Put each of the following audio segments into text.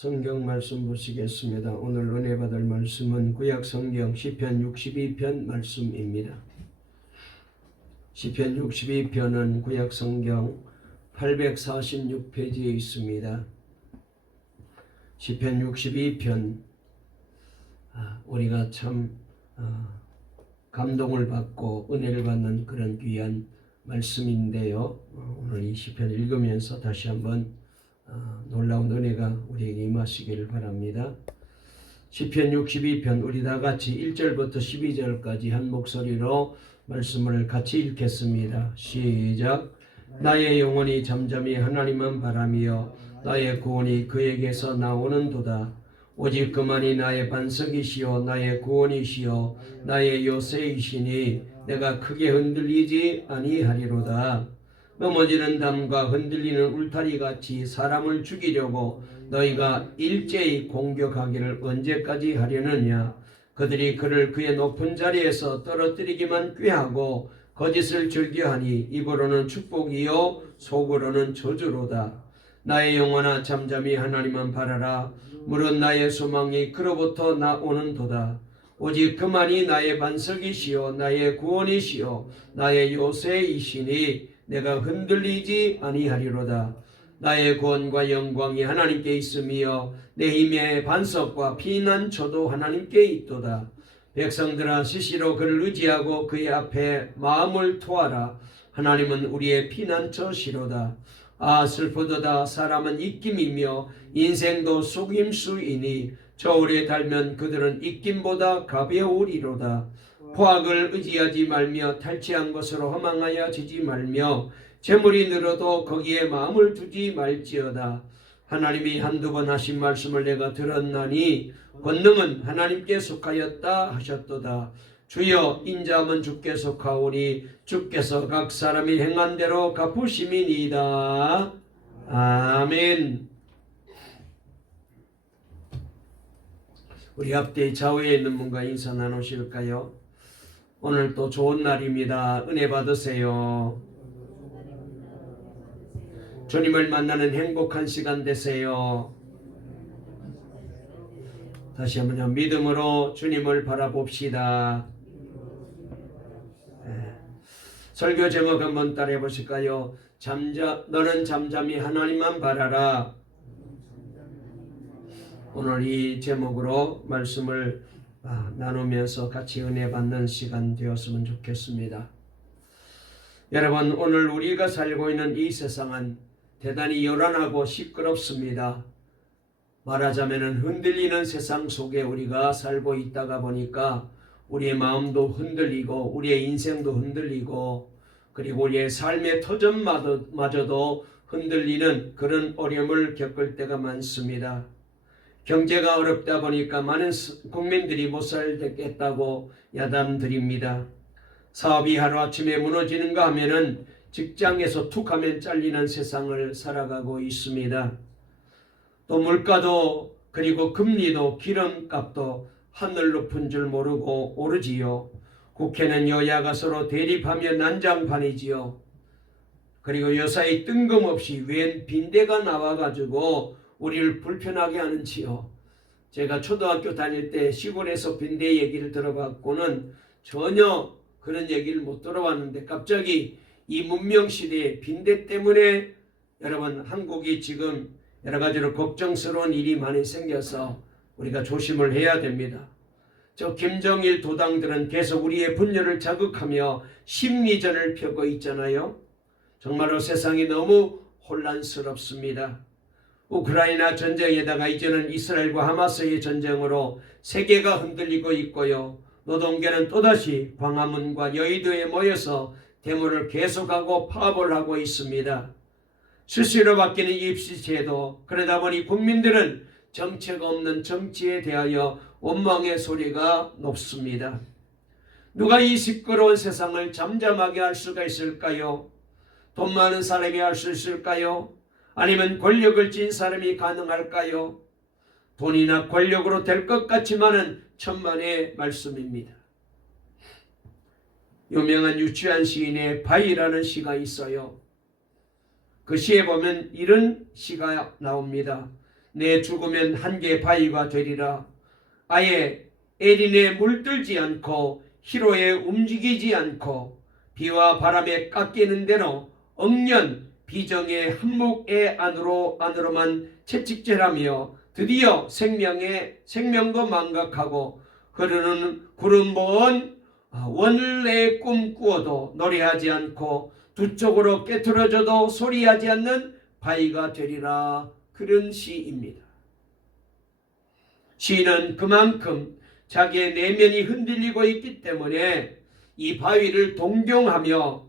성경 말씀 보시겠습니다. 오늘 은혜 받을 말씀은 구약 성경 시편 62편 말씀입니다. 시편 62편은 구약 성경 846페이지에 있습니다. 시편 62편 우리가 참 감동을 받고 은혜를 받는 그런 귀한 말씀인데요. 오늘 이 시편 읽으면서 다시 한번 놀라운 은혜가 우리에게 임하시기를 바랍니다. 시편 62편 우리 다 같이 1절부터 12절까지 한 목소리로 말씀을 같이 읽겠습니다. 시작. 나의 영혼이 잠잠히 하나님만 바라며 나의 구원이 그에게서 나오는도다. 오직 그만이 나의 반석이시요 나의 구원이시요 나의 요새이시니 내가 크게 흔들리지 아니하리로다. 넘어지는 담과 흔들리는 울타리같이 사람을 죽이려고 너희가 일제히 공격하기를 언제까지 하려느냐. 그들이 그를 그의 높은 자리에서 떨어뜨리기만 꾀하고 거짓을 즐겨하니 입으로는 축복이요 속으로는 저주로다. 나의 영혼아 잠잠히 하나님만 바라라. 무릇 나의 소망이 그로부터 나오는도다. 오직 그만이 나의 반석이시요 나의 구원이시요 나의 요새이시니 내가 흔들리지 아니하리로다. 나의 구원과 영광이 하나님께 있으며 내 힘의 반석과 피난처도 하나님께 있도다. 백성들아 스스로 그를 의지하고 그의 앞에 마음을 토하라. 하나님은 우리의 피난처시로다. 아 슬프도다. 사람은 입김이며 인생도 속임수이니 저울에 달면 그들은 입김보다 가벼우리로다. 포악을 의지하지 말며 탈취한 것으로 허망하여 지지 말며 재물이 늘어도 거기에 마음을 두지 말지어다. 하나님이 한두 번 하신 말씀을 내가 들었나니 권능은 하나님께 속하였다 하셨도다. 주여 인자함은 주께 속하오니 주께서 각 사람이 행한 대로 갚으심이니이다. 아멘. 우리 앞뒤 좌우에 있는 분과 인사 나누실까요? 오늘 또 좋은 날입니다. 은혜 받으세요. 주님을 만나는 행복한 시간 되세요. 다시 한번 믿음으로 주님을 바라봅시다. 설교 제목 한번 따라해 보실까요? 너는 잠잠히 하나님만 바라라. 오늘 이 제목으로 말씀을 나누면서 같이 은혜 받는 시간 되었으면 좋겠습니다. 여러분, 오늘 우리가 살고 있는 이 세상은 대단히 요란하고 시끄럽습니다. 말하자면 흔들리는 세상 속에 우리가 살고 있다가 보니까 우리의 마음도 흔들리고 우리의 인생도 흔들리고 그리고 우리의 삶의 터전마저도 흔들리는 그런 어려움을 겪을 때가 많습니다. 경제가 어렵다 보니까 많은 국민들이 못 살겠다고 야단드립니다. 사업이 하루아침에 무너지는가 하면은 직장에서 툭 하면 잘리는 세상을 살아가고 있습니다. 또 물가도 그리고 금리도 기름값도 하늘 높은 줄 모르고 오르지요. 국회는 여야가 서로 대립하며 난장판이지요. 그리고 요사이 뜬금없이 웬 빈대가 나와가지고 우리를 불편하게 하는지요. 제가 초등학교 다닐 때 시골에서 빈대 얘기를 들어봤고는 전혀 그런 얘기를 못 들어봤는데 갑자기 이 문명시대에 빈대 때문에 여러분 한국이 지금 여러 가지로 걱정스러운 일이 많이 생겨서 우리가 조심을 해야 됩니다. 저 김정일 도당들은 계속 우리의 분열을 자극하며 심리전을 펴고 있잖아요. 정말로 세상이 너무 혼란스럽습니다. 우크라이나 전쟁에다가 이제는 이스라엘과 하마스의 전쟁으로 세계가 흔들리고 있고요. 노동계는 또다시 광화문과 여의도에 모여서 데모를 계속하고 파업을 하고 있습니다. 수시로 바뀌는 입시제도, 그러다 보니 국민들은 정책 없는 정치에 대하여 원망의 소리가 높습니다. 누가 이 시끄러운 세상을 잠잠하게 할 수가 있을까요? 돈 많은 사람이 할 수 있을까요? 아니면 권력을 쥔 사람이 가능할까요? 돈이나 권력으로 될 것 같지만은 천만의 말씀입니다. 유명한 유치한 시인의 바위라는 시가 있어요. 그 시에 보면 이런 시가 나옵니다. 내 죽으면 한 개 바위가 되리라. 아예 에린에 물들지 않고 희로에 움직이지 않고 비와 바람에 깎이는 대로 억년 비정의 한몫의 안으로만 채찍질하며 드디어 생명도 망각하고 흐르는 구름 먼 원래의 꿈 꾸어도 노래하지 않고 두 쪽으로 깨트려져도 소리하지 않는 바위가 되리라. 그런 시입니다. 시인은 그만큼 자기의 내면이 흔들리고 있기 때문에 이 바위를 동경하며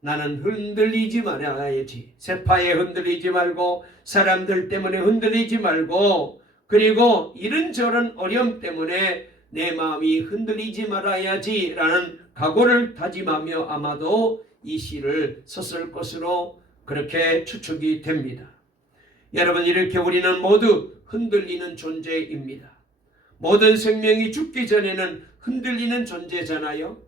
나는 흔들리지 말아야지. 세파에 흔들리지 말고 사람들 때문에 흔들리지 말고 그리고 이런저런 어려움 때문에 내 마음이 흔들리지 말아야지 라는 각오를 다짐하며 아마도 이 시를 썼을 것으로 그렇게 추측이 됩니다. 여러분, 이렇게 우리는 모두 흔들리는 존재입니다. 모든 생명이 죽기 전에는 흔들리는 존재잖아요.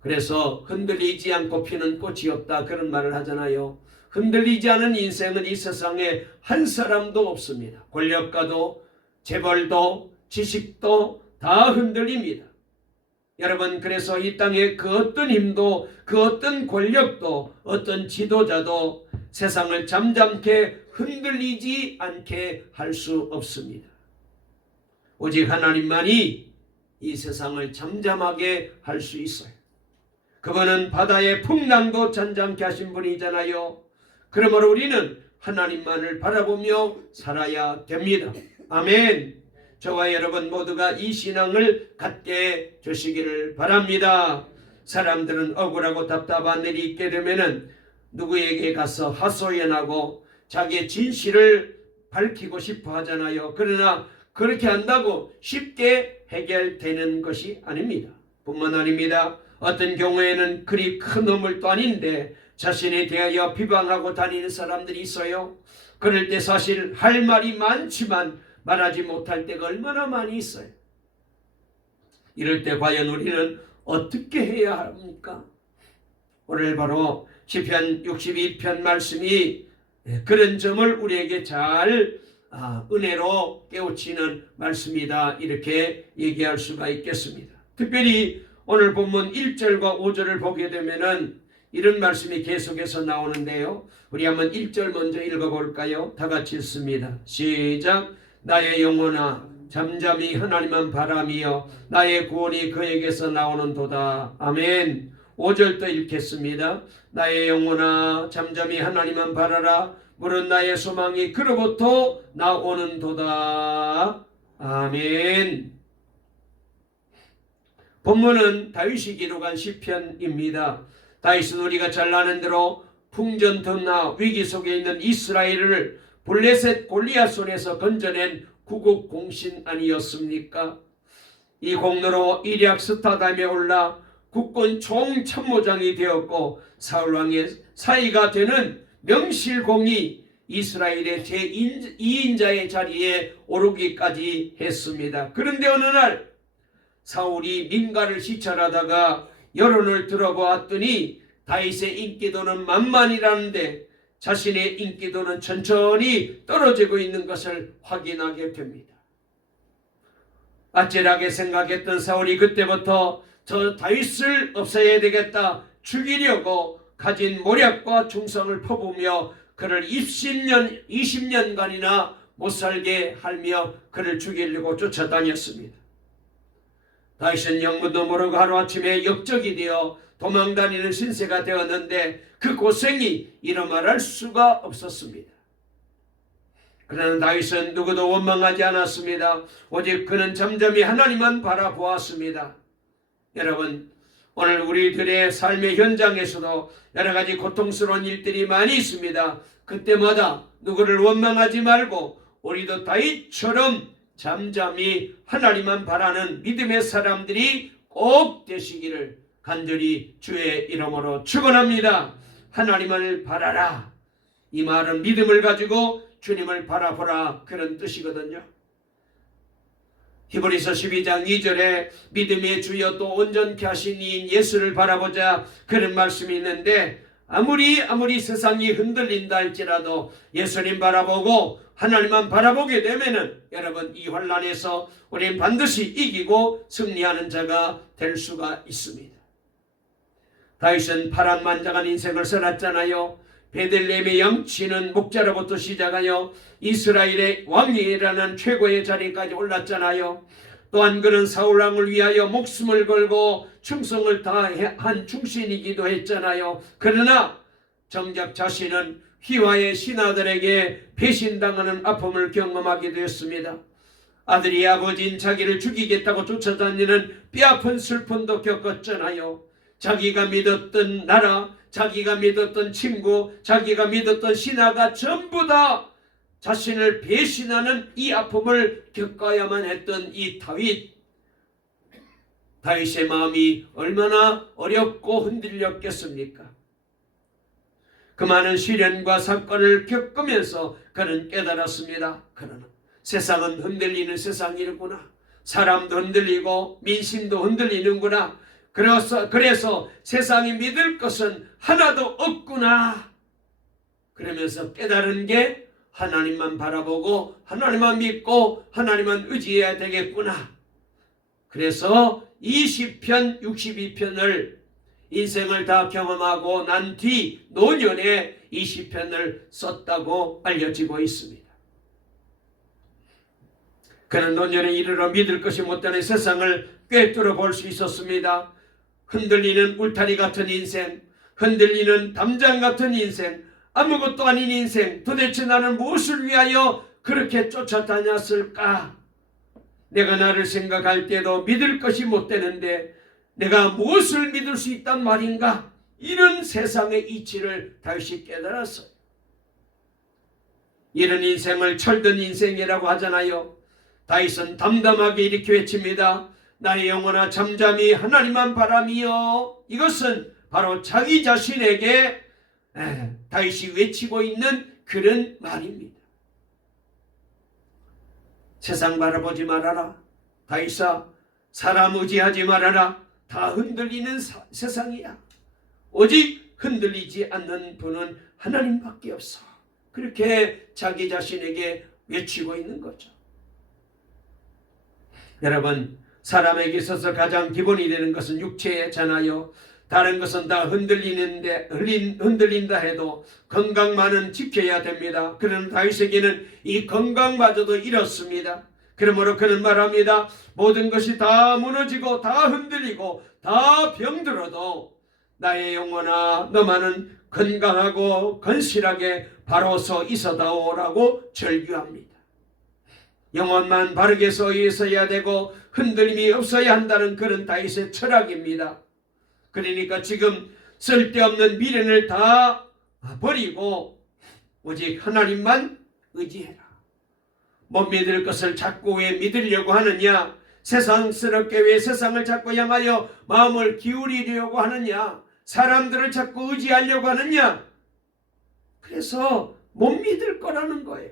그래서 흔들리지 않고 피는 꽃이 없다 그런 말을 하잖아요. 흔들리지 않은 인생은 이 세상에 한 사람도 없습니다. 권력가도 재벌도 지식도 다 흔들립니다. 여러분, 그래서 이 땅에 그 어떤 힘도 그 어떤 권력도 어떤 지도자도 세상을 잠잠케 흔들리지 않게 할 수 없습니다. 오직 하나님만이 이 세상을 잠잠하게 할 수 있어요. 그분은 바다의 풍랑도 잠잠케 하신 분이잖아요. 그러므로 우리는 하나님만을 바라보며 살아야 됩니다. 아멘. 저와 여러분 모두가 이 신앙을 갖게 되시기를 바랍니다. 사람들은 억울하고 답답한 일이 있게 되면은 누구에게 가서 하소연하고 자기의 진실을 밝히고 싶어 하잖아요. 그러나 그렇게 한다고 쉽게 해결되는 것이 아닙니다. 뿐만 아닙니다. 어떤 경우에는 그리 큰 허물도 아닌데 자신에 대하여 비방하고 다니는 사람들이 있어요. 그럴 때 사실 할 말이 많지만 말하지 못할 때가 얼마나 많이 있어요. 이럴 때 과연 우리는 어떻게 해야 합니까? 오늘 바로 시편 62편 말씀이 그런 점을 우리에게 잘 은혜로 깨우치는 말씀이다 이렇게 얘기할 수가 있겠습니다. 특별히 오늘 본문 1절과 5절을 보게 되면은 이런 말씀이 계속해서 나오는데요. 우리 한번 1절 먼저 읽어볼까요? 다 같이 읽습니다. 시작. 나의 영혼아 잠잠히 하나님만 바라며 나의 구원이 그에게서 나오는도다. 아멘. 5절도 읽겠습니다. 나의 영혼아 잠잠히 하나님만 바라라. 물은 나의 소망이 그로부터 나오는도다. 아멘. 본문은 다윗이 기록한 시편입니다. 다윗은 우리가 잘 아는 대로 풍전등나 위기 속에 있는 이스라엘을 블레셋 골리앗 손에서 건져낸 구국 공신 아니었습니까? 이 공로로 이략 스타담에 올라 국군 총참모장이 되었고 사울왕의 사위가 되는 명실공히 이스라엘의 제2인자의 자리에 오르기까지 했습니다. 그런데 어느 날 사울이 민가를 시찰하다가 여론을 들어보았더니 다윗의 인기도는 만만이라는데 자신의 인기도는 천천히 떨어지고 있는 것을 확인하게 됩니다. 아찔하게 생각했던 사울이 그때부터 저 다윗을 없애야 되겠다, 죽이려고 가진 모략과 충성을 퍼부으며 그를 20년간이나 못살게 하며 그를 죽이려고 쫓아다녔습니다. 다윗은 영문도 모르고 하루아침에 역적이 되어 도망다니는 신세가 되었는데 그 고생이 이런 말할 수가 없었습니다. 그러나 다윗은 누구도 원망하지 않았습니다. 오직 그는 잠잠히 하나님만 바라보았습니다. 여러분, 오늘 우리들의 삶의 현장에서도 여러 가지 고통스러운 일들이 많이 있습니다. 그때마다 누구를 원망하지 말고 우리도 다윗처럼 잠잠히 하나님만 바라는 믿음의 사람들이 꼭 되시기를 간절히 주의 이름으로 축원합니다. 하나님을 바라라. 이 말은 믿음을 가지고 주님을 바라보라 그런 뜻이거든요. 히브리서 12장 2절에 믿음의 주여 또 온전케 하신 이인 예수를 바라보자 그런 말씀이 있는데 아무리 세상이 흔들린다 할지라도 예수님 바라보고 하나님만 바라보게 되면은 여러분 이 환난에서 우리는 반드시 이기고 승리하는 자가 될 수가 있습니다. 다윗은 파란만장한 인생을 살았잖아요. 베들레헴의 영치는 목자로부터 시작하여 이스라엘의 왕이라는 최고의 자리까지 올랐잖아요. 또한 그는 사울왕을 위하여 목숨을 걸고 충성을 다한 충신이기도 했잖아요. 그러나 정작 자신은 휘와의 신하들에게 배신당하는 아픔을 경험하게 되었습니다. 아들이 아버지인 자기를 죽이겠다고 쫓아다니는 뼈아픈 슬픔도 겪었잖아요. 자기가 믿었던 나라, 자기가 믿었던 친구, 자기가 믿었던 신하가 전부 다 자신을 배신하는 이 아픔을 겪어야만 했던 이 다윗의 마음이 얼마나 어렵고 흔들렸겠습니까? 그 많은 시련과 사건을 겪으면서 그는 깨달았습니다. 그러나 세상은 흔들리는 세상이구나. 사람도 흔들리고 민심도 흔들리는구나. 그래서 세상이 믿을 것은 하나도 없구나. 그러면서 깨달은 게 하나님만 바라보고 하나님만 믿고 하나님만 의지해야 되겠구나. 그래서 20편, 62편을 인생을 다 경험하고 난 뒤 노년에 20편을 썼다고 알려지고 있습니다. 그는 노년에 이르러 믿을 것이 못되는 세상을 꿰뚫어 볼 수 있었습니다. 흔들리는 울타리 같은 인생, 흔들리는 담장 같은 인생, 아무것도 아닌 인생, 도대체 나는 무엇을 위하여 그렇게 쫓아다녔을까? 내가 나를 생각할 때도 믿을 것이 못 되는데 내가 무엇을 믿을 수 있단 말인가? 이런 세상의 이치를 다윗이 깨달았어요. 이런 인생을 철든 인생이라고 하잖아요. 다윗은 담담하게 이렇게 외칩니다. 나의 영혼아 잠잠히 하나님만 바라미여. 이것은 바로 자기 자신에게 다윗이 외치고 있는 그런 말입니다. 세상 바라보지 말아라. 다윗아, 사람 의지하지 말아라. 다 흔들리는 세상이야. 오직 흔들리지 않는 분은 하나님밖에 없어. 그렇게 자기 자신에게 외치고 있는 거죠. 여러분, 사람에게 있어서 가장 기본이 되는 것은 육체잖아요. 다른 것은 다 흔들린다 해도 건강만은 지켜야 됩니다. 그러나 다윗에게는 이 건강마저도 잃었습니다. 그러므로 그는 말합니다. 모든 것이 다 무너지고 다 흔들리고 다 병들어도 나의 영혼아 너만은 건강하고 건실하게 바로 서 있어다오라고 절규합니다. 영혼만 바르게 서 있어야 되고 흔들림이 없어야 한다는 그런 다윗의 철학입니다. 그러니까 지금 쓸데없는 미련을 다 버리고 오직 하나님만 의지해라. 못 믿을 것을 자꾸 왜 믿으려고 하느냐? 세상스럽게 왜 세상을 자꾸 향하여 마음을 기울이려고 하느냐? 사람들을 자꾸 의지하려고 하느냐? 그래서 못 믿을 거라는 거예요.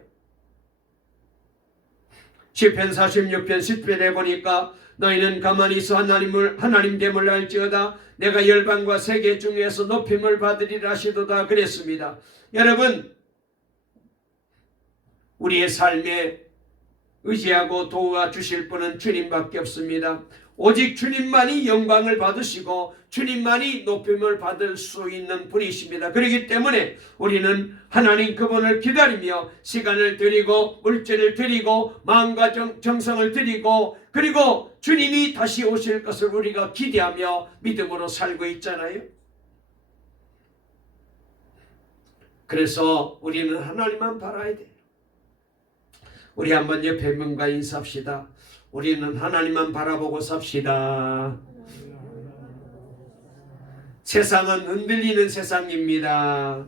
시편 46편 10편에 보니까 너희는 가만히 있어 하나님 됨을 알지어다. 내가 열방과 세계 중에서 높임을 받으리라 하시도다 그랬습니다. 여러분, 우리의 삶에 의지하고 도와주실 분은 주님밖에 없습니다. 오직 주님만이 영광을 받으시고 주님만이 높임을 받을 수 있는 분이십니다. 그렇기 때문에 우리는 하나님 그분을 기다리며 시간을 드리고 물질을 드리고 마음과 정성을 드리고 그리고 주님이 다시 오실 것을 우리가 기대하며 믿음으로 살고 있잖아요. 그래서 우리는 하나님만 바라야 돼요. 우리 한번 옆에 분과 인사합시다. 우리는 하나님만 바라보고 삽시다. 세상은 흔들리는 세상입니다.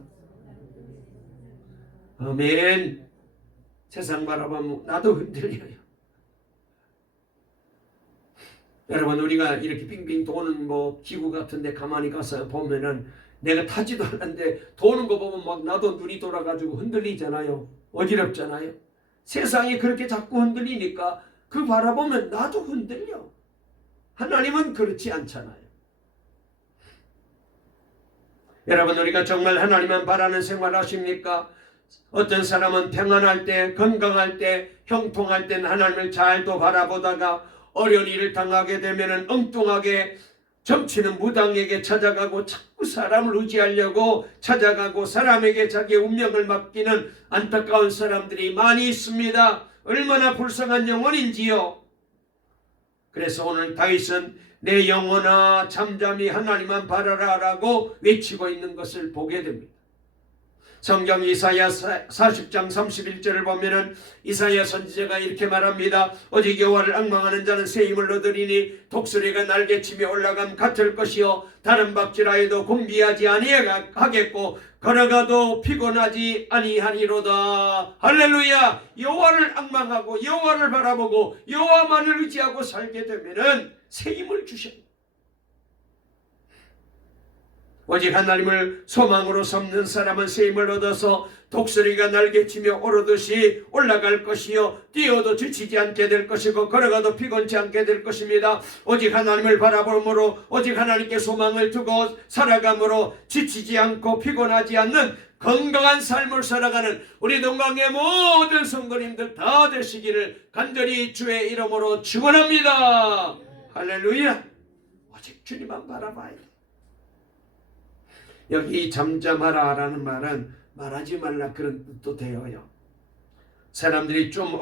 아멘. 세상 바라보면 나도 흔들려요. 여러분, 우리가 이렇게 빙빙 도는 기구 같은데 가만히 가서 보면은 내가 타지도 않는데 도는 거 보면 막 나도 눈이 돌아가지고 흔들리잖아요. 어지럽잖아요. 세상이 그렇게 자꾸 흔들리니까 그 바라보면 나도 흔들려. 하나님은 그렇지 않잖아요. 여러분, 우리가 정말 하나님만 바라는 생활 하십니까? 어떤 사람은 평안할 때, 건강할 때, 형통할 때는 하나님을 잘도 바라보다가 어려운 일을 당하게 되면 엉뚱하게 점치는 무당에게 찾아가고 자꾸 사람을 의지하려고 찾아가고 사람에게 자기의 운명을 맡기는 안타까운 사람들이 많이 있습니다. 얼마나 불쌍한 영혼인지요. 그래서 오늘 다윗은 내 영혼아 잠잠히 하나님만 바라라 라고 외치고 있는 것을 보게 됩니다. 성경 이사야 40장 31절을 보면은 이사야 선지자가 이렇게 말합니다. 오직 여호와를 앙망하는 자는 새 힘을 얻으리니 독수리가 날개치며 올라감 같을 것이요 다른 박질하여도 곤비하지 아니하겠고 걸어가도 피곤하지 아니하리로다. 할렐루야. 여호와를 앙망하고 여호와를 바라보고 여호와만을 의지하고 살게 되면은 새 힘을 주십니다. 오직 하나님을 소망으로 삼는 사람은 새 힘을 얻어서 독수리가 날개치며 오르듯이 올라갈 것이요 뛰어도 지치지 않게 될 것이고 걸어가도 피곤치 않게 될 것입니다. 오직 하나님을 바라봄으로 오직 하나님께 소망을 두고 살아감으로 지치지 않고 피곤하지 않는 건강한 삶을 살아가는 우리 동강의 모든 성도님들 다 되시기를 간절히 주의 이름으로 축원합니다. 할렐루야. 오직 주님만 바라봐야 돼. 여기 잠잠하라 라는 말은 말하지 말라 그런 뜻도 되어요. 사람들이 좀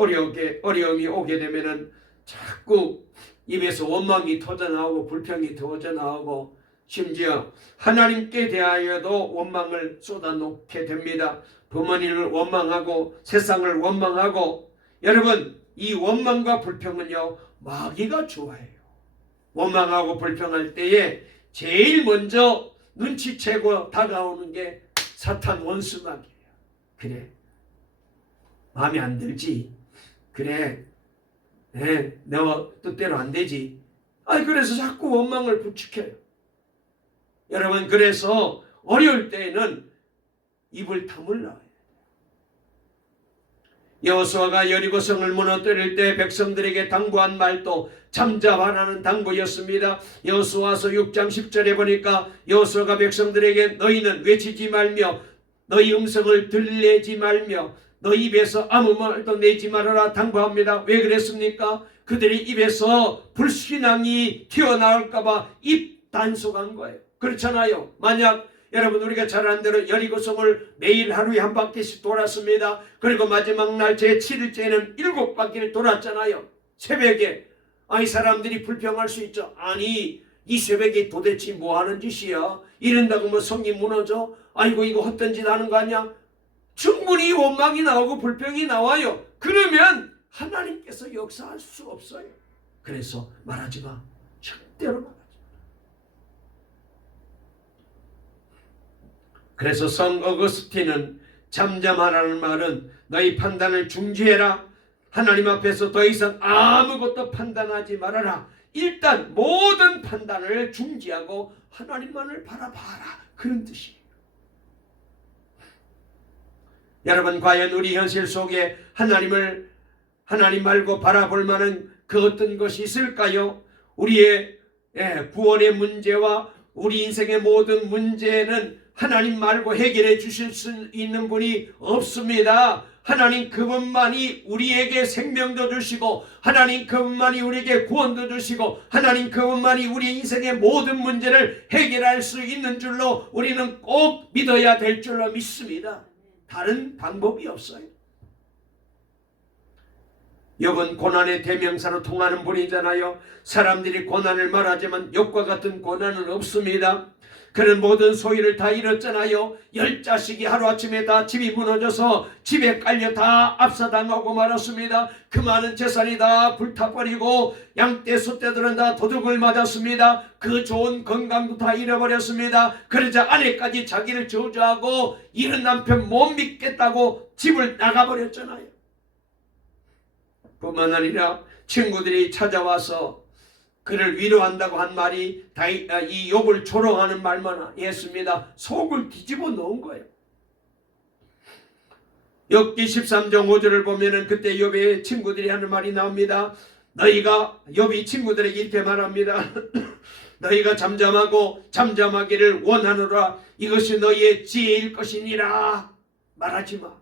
어려움이 오게 되면은 자꾸 입에서 원망이 터져나오고 불평이 터져나오고 심지어 하나님께 대하여도 원망을 쏟아놓게 됩니다. 부모님을 원망하고 세상을 원망하고 여러분 이 원망과 불평은요 마귀가 좋아해요. 원망하고 불평할 때에 제일 먼저 눈치채고 다가오는 게 사탄 원수마귀예요. 그래 마음에 안 들지? 그래 너 뜻대로 안 되지? 그래서 자꾸 원망을 부추겨요. 여러분 그래서 어려울 때에는 입을 다물어야 해요. 여호수아가 여리고성을 무너뜨릴 때 백성들에게 당부한 말도 잠잠하라는 당부였습니다. 여호수아서 6장 10절에 보니까 여호수아가 백성들에게 너희는 외치지 말며 너희 음성을 들내지 말며 너희 입에서 아무 말도 내지 말아라 당부합니다. 왜 그랬습니까? 그들이 입에서 불신앙이 튀어나올까 봐 입 단속한 거예요. 그렇잖아요. 만약 여러분 우리가 잘 아는 대로 여리고성을 매일 하루에 한 바퀴씩 돌았습니다. 그리고 마지막 날 제7일째에는 7바퀴를 돌았잖아요. 새벽에. 이 사람들이 불평할 수 있죠. 아니 이 새벽에 도대체 뭐하는 짓이야? 이런다고 뭐 성이 무너져? 아이고 이거 헛된 짓 하는 거 아니야? 충분히 원망이 나오고 불평이 나와요. 그러면 하나님께서 역사할 수 없어요. 그래서 말하지 마. 절대로 말하지 마. 그래서 성 어거스틴은 잠잠하라는 말은 너희 판단을 중지해라. 하나님 앞에서 더 이상 아무것도 판단하지 말아라. 일단 모든 판단을 중지하고 하나님만을 바라봐라. 그런 뜻이에요. 여러분 과연 우리 현실 속에 하나님 말고 바라볼 만한 그 어떤 것이 있을까요? 우리의 구원의 문제와 우리 인생의 모든 문제는 하나님 말고 해결해 주실 수 있는 분이 없습니다. 하나님 그분만이 우리에게 생명도 주시고 하나님 그분만이 우리에게 구원도 주시고 하나님 그분만이 우리 인생의 모든 문제를 해결할 수 있는 줄로 우리는 꼭 믿어야 될 줄로 믿습니다. 다른 방법이 없어요. 욥은 고난의 대명사로 통하는 분이잖아요. 사람들이 고난을 말하지만 욥과 같은 고난은 없습니다. 그는 모든 소유를 다 잃었잖아요. 10자식이 하루아침에 다 집이 무너져서 집에 깔려 다 압사당하고 말았습니다. 그 많은 재산이 다 불타버리고 양떼 소떼들은 다 도둑을 맞았습니다. 그 좋은 건강도 다 잃어버렸습니다. 그러자 아내까지 자기를 저주하고 이런 남편 못 믿겠다고 집을 나가버렸잖아요. 뿐만 아니라 친구들이 찾아와서 그를 위로한다고 한 말이 이 욥을 조롱하는 말만 했습니다. 속을 뒤집어 놓은 거예요. 욥기 13장 5절을 보면은 그때 욥의 친구들이 하는 말이 나옵니다. 욥이 친구들에게 이렇게 말합니다. 너희가 잠잠하고 잠잠하기를 원하노라. 이것이 너희의 지혜일 것이니라 말하지 마.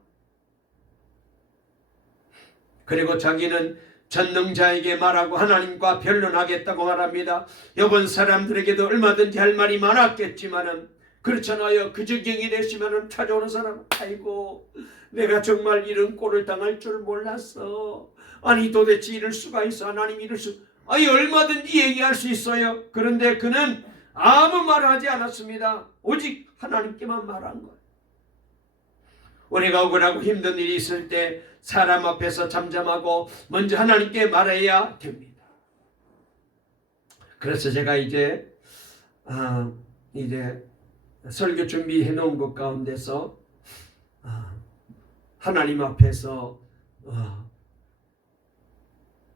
그리고 자기는 전능자에게 말하고 하나님과 변론하겠다고 말합니다. 여본 사람들에게도 얼마든지 할 말이 많았겠지만은 그렇잖아요. 그 지경이 되시면은 찾아오는 사람, 아이고 내가 정말 이런 꼴을 당할 줄 몰랐어. 아니 도대체 이럴 수가 있어. 하나님 이럴 수, 아니 얼마든지 얘기할 수 있어요. 그런데 그는 아무 말을 하지 않았습니다. 오직 하나님께만 말한 거예요. 우리가 억울하고 힘든 일이 있을 때 사람 앞에서 잠잠하고 먼저 하나님께 말해야 됩니다. 그래서 제가 이제 설교 준비해 놓은 것 가운데서 하나님 앞에서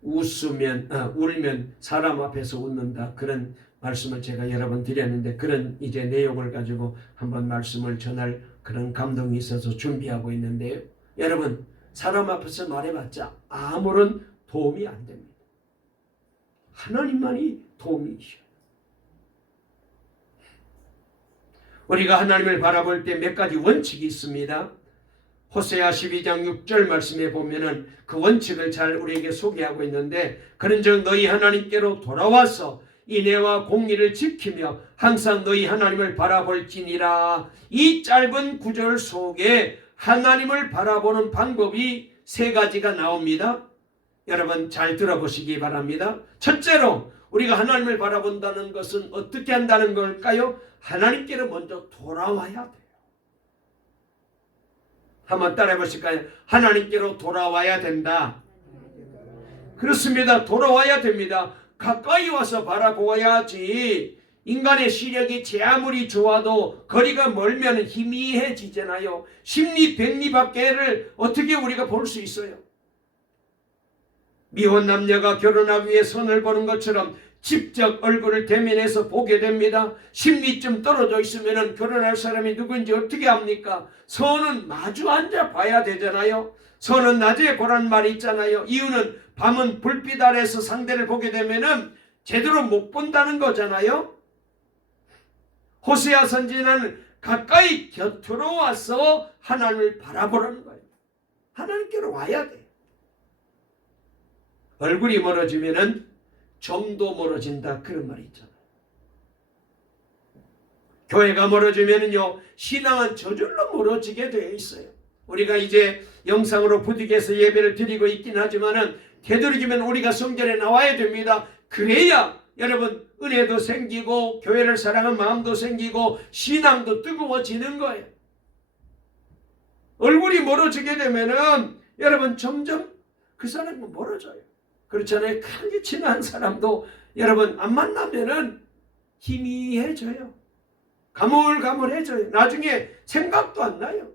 울면 사람 앞에서 웃는다, 그런 말씀을 제가 여러 번 드렸는데, 그런 이제 내용을 가지고 한번 말씀을 전할 그런 감동이 있어서 준비하고 있는데요. 여러분, 사람 앞에서 말해봤자 아무런 도움이 안 됩니다. 하나님만이 도움이시오. 우리가 하나님을 바라볼 때 몇 가지 원칙이 있습니다. 호세아 12장 6절 말씀에 보면은 그 원칙을 잘 우리에게 소개하고 있는데, 그런즉 너희 하나님께로 돌아와서 인애와 공의를 지키며 항상 너희 하나님을 바라볼지니라. 이 짧은 구절 속에 하나님을 바라보는 방법이 세 가지가 나옵니다. 여러분 잘 들어보시기 바랍니다. 첫째로 우리가 하나님을 바라본다는 것은 어떻게 한다는 걸까요? 하나님께로 먼저 돌아와야 돼요. 한번 따라해 보실까요? 하나님께로 돌아와야 된다. 그렇습니다. 돌아와야 됩니다. 가까이 와서 바라보아야지. 인간의 시력이 제 아무리 좋아도 거리가 멀면 희미해지잖아요. 십리 백리밖에를 어떻게 우리가 볼 수 있어요? 미혼 남녀가 결혼하기 위해 선을 보는 것처럼 직접 얼굴을 대면해서 보게 됩니다. 10리쯤 떨어져 있으면 결혼할 사람이 누구인지 어떻게 압니까? 선은 마주 앉아 봐야 되잖아요. 선은 낮에 보란 말이 있잖아요. 이유는 밤은 불빛 아래서 상대를 보게 되면은 제대로 못 본다는 거잖아요. 호세아 선지자는 가까이 곁으로 와서 하나님을 바라보라는 거예요. 하나님께로 와야 돼. 얼굴이 멀어지면은 정도 멀어진다, 그런 말이 있잖아요. 교회가 멀어지면은요, 신앙은 저절로 멀어지게 되어 있어요. 우리가 이제 영상으로 부득이해서 예배를 드리고 있긴 하지만은 되도록이면 우리가 성전에 나와야 됩니다. 그래야 여러분 은혜도 생기고 교회를 사랑하는 마음도 생기고 신앙도 뜨거워지는 거예요. 얼굴이 멀어지게 되면은 여러분 점점 그 사람은 멀어져요. 그렇잖아요. 크게 친한 사람도 여러분 안 만나면은 희미해져요. 가물가물해져요. 나중에 생각도 안 나요.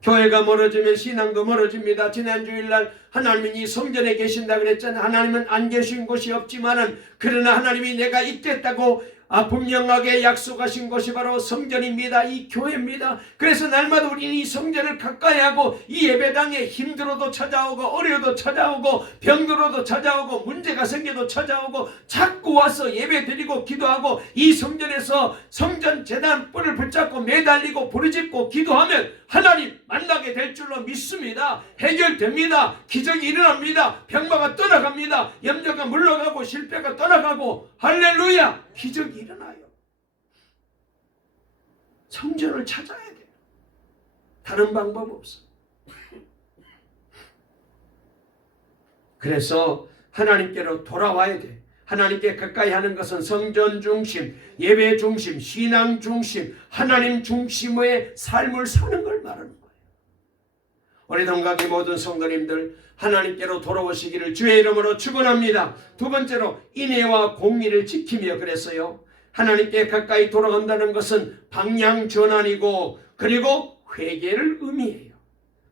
교회가 멀어지면 신앙도 멀어집니다. 지난 주일날 하나님은 이 성전에 계신다 그랬잖아요. 하나님은 안 계신 곳이 없지만은 그러나 하나님이 내가 있겠다고 분명하게 약속하신 것이 바로 성전입니다. 이 교회입니다. 그래서 날마다 우리는 이 성전을 가까이 하고 이 예배당에 힘들어도 찾아오고 어려워도 찾아오고 병들어도 찾아오고 문제가 생겨도 찾아오고 자꾸 와서 예배 드리고 기도하고 이 성전에서 성전 제단 뿔을 붙잡고 매달리고 부르짖고 기도하면 하나님 만나게 될 줄로 믿습니다. 해결됩니다. 기적이 일어납니다. 병마가 떠나갑니다. 염려가 물러가고 실패가 떠나가고 할렐루야, 기적이 일어나요. 성전을 찾아야 돼요. 다른 방법 없어. 그래서 하나님께로 돌아와야 돼. 하나님께 가까이 하는 것은 성전 중심, 예배 중심, 신앙 중심, 하나님 중심의 삶을 사는 걸 말하는 거예요. 우리 동각의 모든 성도님들 하나님께로 돌아오시기를 주의 이름으로 축원합니다. 두 번째로 인애와 공의를 지키며, 그래서요, 하나님께 가까이 돌아간다는 것은 방향 전환이고 그리고 회개를 의미해요.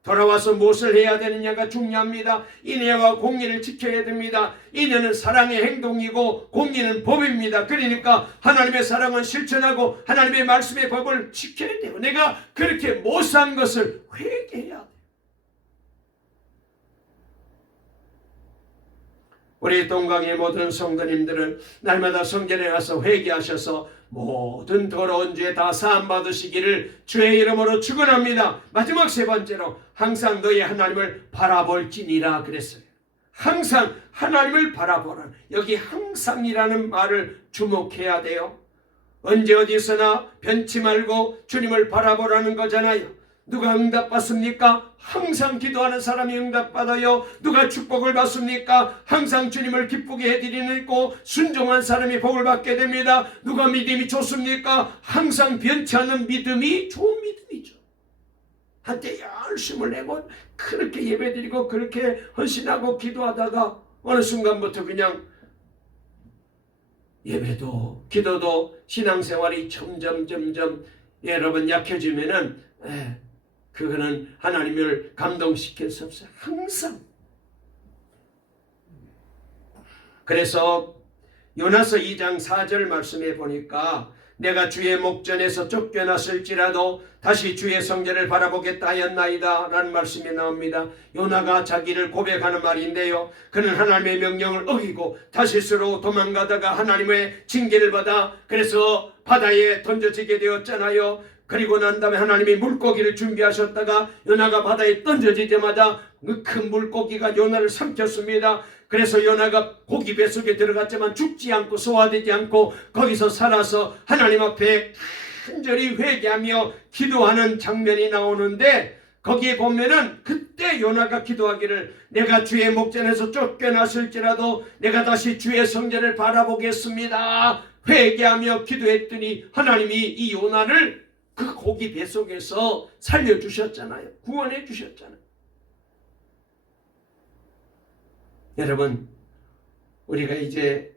돌아와서 무엇을 해야 되느냐가 중요합니다. 인애와 공의를 지켜야 됩니다. 인애는 사랑의 행동이고 공의는 법입니다. 그러니까 하나님의 사랑은 실천하고 하나님의 말씀의 법을 지켜야 돼요. 내가 그렇게 못 산 것을 회개해야 돼요. 우리 동강의 모든 성도님들은 날마다 성전에 가서 회개하셔서 모든 더러운 죄 다 사함 받으시기를 주의 이름으로 축원합니다. 마지막 세 번째로 항상 너희 하나님을 바라볼지니라 그랬어요. 항상 하나님을 바라보라. 여기 항상이라는 말을 주목해야 돼요. 언제 어디서나 변치 말고 주님을 바라보라는 거잖아요. 누가 응답받습니까? 항상 기도하는 사람이 응답받아요. 누가 축복을 받습니까? 항상 주님을 기쁘게 해드리고 순종한 사람이 복을 받게 됩니다. 누가 믿음이 좋습니까? 항상 변치 않는 믿음이 좋은 믿음이죠. 한때 열심을 내고 그렇게 예배드리고 그렇게 헌신하고 기도하다가 어느 순간부터 그냥 예배도 기도도 신앙생활이 점점 여러분 약해지면은 그거는 하나님을 감동시킬 수 없어요. 항상. 그래서 요나서 2장 4절 말씀에 보니까 내가 주의 목전에서 쫓겨났을지라도 다시 주의 성전을 바라보겠다 하였나이다 라는 말씀이 나옵니다. 요나가 자기를 고백하는 말인데요. 그는 하나님의 명령을 어기고 다시스로 도망가다가 하나님의 징계를 받아 그래서 바다에 던져지게 되었잖아요. 그리고 난 다음에 하나님이 물고기를 준비하셨다가 요나가 바다에 던져지자마자 그 큰 물고기가 요나를 삼켰습니다. 그래서 요나가 고기 뱃속에 들어갔지만 죽지 않고 소화되지 않고 거기서 살아서 하나님 앞에 간절히 회개하며 기도하는 장면이 나오는데 거기에 보면은 그때 요나가 기도하기를 내가 주의 목전에서 쫓겨났을지라도 내가 다시 주의 성전을 바라보겠습니다. 회개하며 기도했더니 하나님이 이 요나를 그 고기 뱃속에서 살려주셨잖아요. 구원해 주셨잖아요. 여러분, 우리가 이제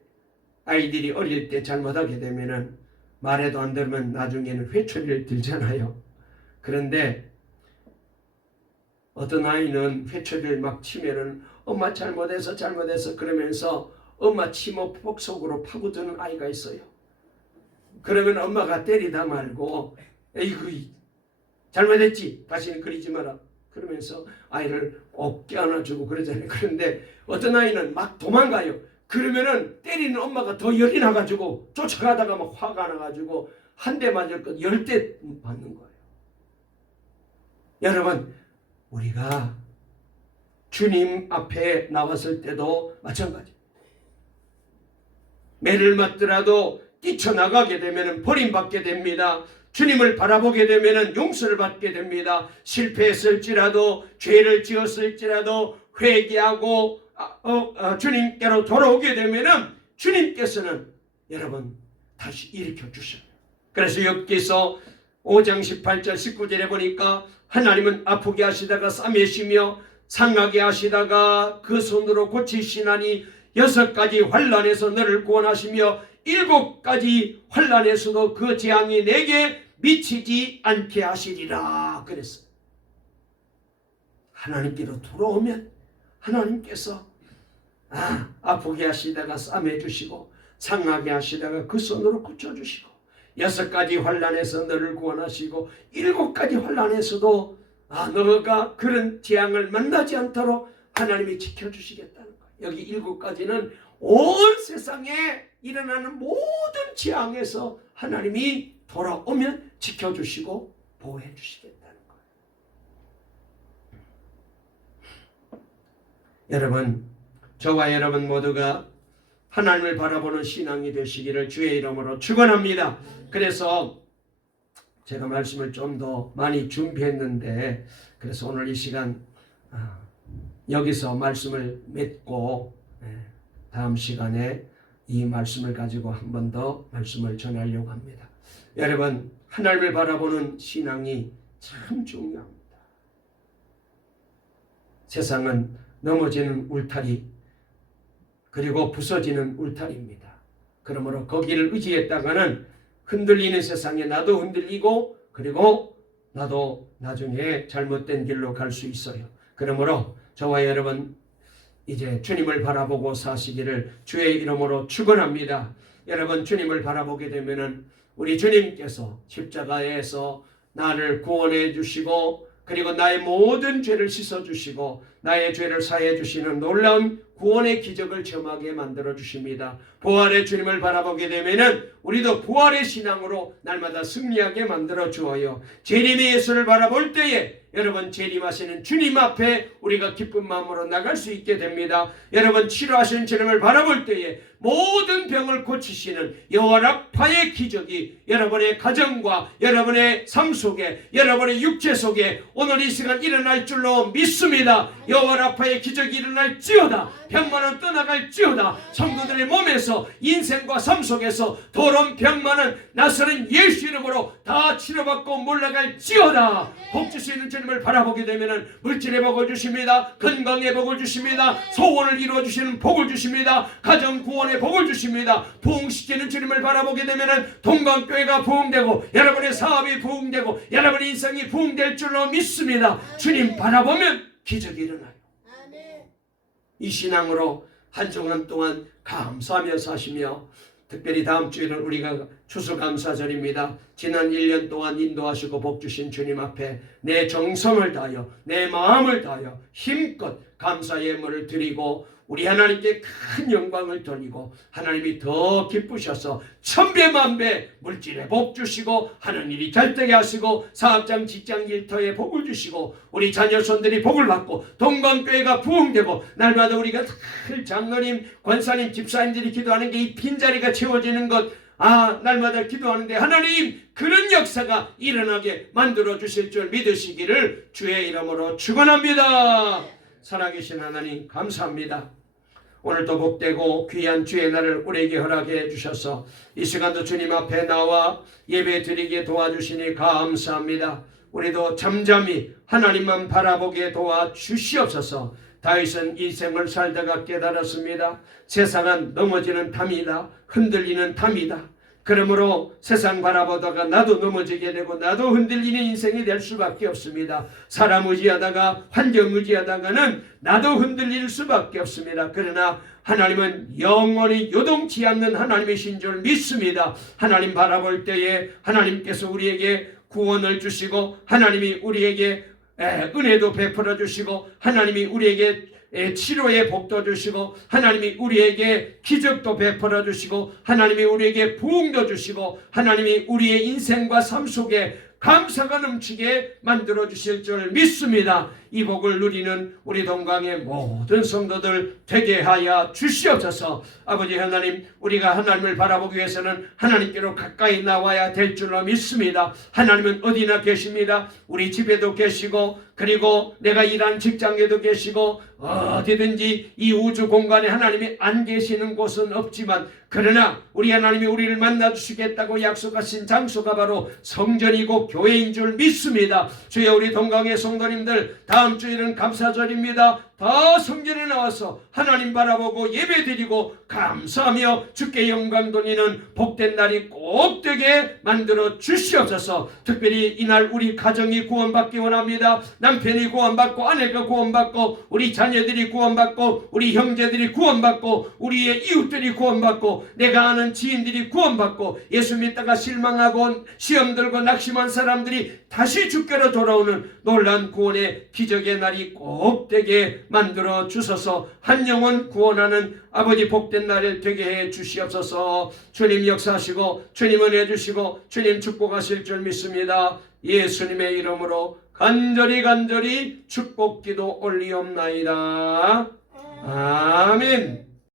아이들이 어릴 때 잘못하게 되면은 말해도 안 들으면 나중에는 회초리를 들잖아요. 그런데 어떤 아이는 회초리를 막 치면은 엄마 잘못해서 그러면서 엄마 치모폭 속으로 파고드는 아이가 있어요. 그러면 엄마가 때리다 말고 에이구 잘못했지 다시는 그러지 마라 그러면서 아이를 어깨 안아주고 그러잖아요. 그런데 어떤 아이는 막 도망가요. 그러면은 때리는 엄마가 더 열이 나가지고 쫓아가다가 막 화가 나가지고 한 대 맞을 것 10대 맞는 거예요. 여러분, 우리가 주님 앞에 나왔을 때도 마찬가지. 매를 맞더라도 뛰쳐나가게 되면 버림받게 됩니다. 주님을 바라보게 되면 용서를 받게 됩니다. 실패했을지라도 죄를 지었을지라도 회개하고 주님께로 돌아오게 되면 주님께서는 여러분 다시 일으켜 주셔요. 그래서 욥기서 5장 18절 19절에 보니까 하나님은 아프게 하시다가 싸매시며 상하게 하시다가 그 손으로 고치시나니 6가지 환난에서 너를 구원하시며 7가지 환난에서도 그 재앙이 내게 미치지 않게 하시리라 그랬어요. 하나님께로 돌아오면 하나님께서 아프게 하시다가 싸매주시고 상하게 하시다가 그 손으로 고쳐주시고 6가지 환난에서 너를 구원하시고 7가지 환난에서도 너가 그런 재앙을 만나지 않도록 하나님이 지켜주시겠다는 거예요. 여기 7가지는 온 세상에 일어나는 모든 재앙에서 하나님이 돌아오면 지켜주시고 보호해 주시겠다는 거예요. 여러분, 저와 여러분 모두가 하나님을 바라보는 신앙이 되시기를 주의 이름으로 축원합니다. 그래서 제가 말씀을 좀 더 많이 준비했는데 그래서 오늘 이 시간 여기서 말씀을 맺고 다음 시간에 이 말씀을 가지고 한 번 더 말씀을 전하려고 합니다. 여러분, 하나님을 바라보는 신앙이 참 중요합니다. 세상은 넘어지는 울타리 그리고 부서지는 울타리입니다. 그러므로 거기를 의지했다가는 흔들리는 세상에 나도 흔들리고 그리고 나도 나중에 잘못된 길로 갈 수 있어요. 그러므로 저와 여러분 이제 주님을 바라보고 사시기를 주의 이름으로 축원합니다. 여러분, 주님을 바라보게 되면은 우리 주님께서 십자가에서 나를 구원해 주시고 그리고 나의 모든 죄를 씻어 주시고 나의 죄를 사해 주시는 놀라운 구원의 기적을 체험하게 만들어 주십니다. 부활의 주님을 바라보게 되면은 우리도 부활의 신앙으로 날마다 승리하게 만들어 주어요. 재림의 예수를 바라볼 때에 여러분, 재림하시는 주님 앞에 우리가 기쁜 마음으로 나갈 수 있게 됩니다. 여러분, 치료하시는 주님을 바라볼 때에 모든 병을 고치시는 여호와 라파의 기적이 여러분의 가정과 여러분의 삶 속에, 여러분의 육체 속에 오늘 이 시간 일어날 줄로 믿습니다. 여호와 라파의 기적이 일어날지어다. 병만은 떠나갈지어다. 성도들의 몸에서, 인생과 삶 속에서 더러운 병만은 나서는 예수 이름으로 다 치료받고 몰라갈지어다. 복 주시는 주님을 바라보게 되면 물질의 복을 주십니다. 건강의 복을 주십니다. 소원을 이루어주시는 복을 주십니다. 가정 구원의 복을 주십니다. 부흥시키는 주님을 바라보게 되면 동방교회가 부흥되고 여러분의 사업이 부흥되고 여러분의 인생이 부흥될 줄로 믿습니다. 주님 바라보면 기적이 일어나요. 이 신앙으로 한 주간 동안 감사하며 사시며, 특별히 다음 주에는 우리가 추수감사절입니다. 지난 1년 동안 인도하시고 복주신 주님 앞에 내 정성을 다하여 내 마음을 다하여 힘껏 감사의 예물을 드리고 우리 하나님께 큰 영광을 돌리고 하나님이 더 기쁘셔서 천배만배 물질에 복 주시고 하는 일이 잘 되게 하시고 사업장 직장 일터에 복을 주시고 우리 자녀손들이 복을 받고 동방교회가 부흥되고 날마다 우리가 늘 장로님, 권사님, 집사님들이 기도하는 게 이 빈자리가 채워지는 것, 날마다 기도하는데 하나님 그런 역사가 일어나게 만들어 주실 줄 믿으시기를 주의 이름으로 축원합니다. 살아계신 하나님 감사합니다. 오늘도 복되고 귀한 주의 날을 우리에게 허락해 주셔서 이 시간도 주님 앞에 나와 예배 드리게 도와주시니 감사합니다. 우리도 잠잠히 하나님만 바라보게 도와주시옵소서. 다윗은 인생을 살다가 깨달았습니다. 세상은 넘어지는 담이다. 흔들리는 담이다. 그러므로 세상 바라보다가 나도 넘어지게 되고 나도 흔들리는 인생이 될 수밖에 없습니다. 사람 의지하다가 환경 의지하다가는 나도 흔들릴 수밖에 없습니다. 그러나 하나님은 영원히 요동치 않는 하나님이신 줄 믿습니다. 하나님 바라볼 때에 하나님께서 우리에게 구원을 주시고 하나님이 우리에게 은혜도 베풀어 주시고 하나님이 우리에게 치료의 복도 주시고 하나님이 우리에게 기적도 베풀어 주시고 하나님이 우리에게 부흥도 주시고 하나님이 우리의 인생과 삶 속에 감사가 넘치게 만들어 주실 줄 믿습니다. 이 복을 누리는 우리 동강의 모든 성도들 되게 하여 주시옵소서. 아버지 하나님, 우리가 하나님을 바라보기 위해서는 하나님께로 가까이 나와야 될 줄로 믿습니다. 하나님은 어디나 계십니다. 우리 집에도 계시고 그리고 내가 일하는 직장에도 계시고 어디든지 이 우주 공간에 하나님이 안 계시는 곳은 없지만 그러나 우리 하나님이 우리를 만나주시겠다고 약속하신 장소가 바로 성전이고 교회인 줄 믿습니다. 주여, 우리 동강의 성도님들 다음 주일은 감사절입니다. 다 성전에 나와서 하나님 바라보고 예배드리고 감사하며 주께 영광 돌리는 복된 날이 꼭 되게 만들어 주시옵소서. 특별히 이날 우리 가정이 구원받기 원합니다. 남편이 구원받고 아내가 구원받고 우리 자녀들이 구원받고 우리 형제들이 구원받고 우리의 이웃들이 구원받고 내가 아는 지인들이 구원받고 예수 믿다가 실망하고 시험 들고 낙심한 사람들이 다시 주께로 돌아오는 놀라운 구원의 기적의 날이 꼭 되게 만들어 주소서. 한 영혼 구원하는 아버지 복된 날을 되게 해 주시옵소서. 주님 역사하시고 주님 은혜 주시고 주님 축복하실 줄 믿습니다. 예수님의 이름으로 간절히 축복기도 올리옵나이다. 아멘.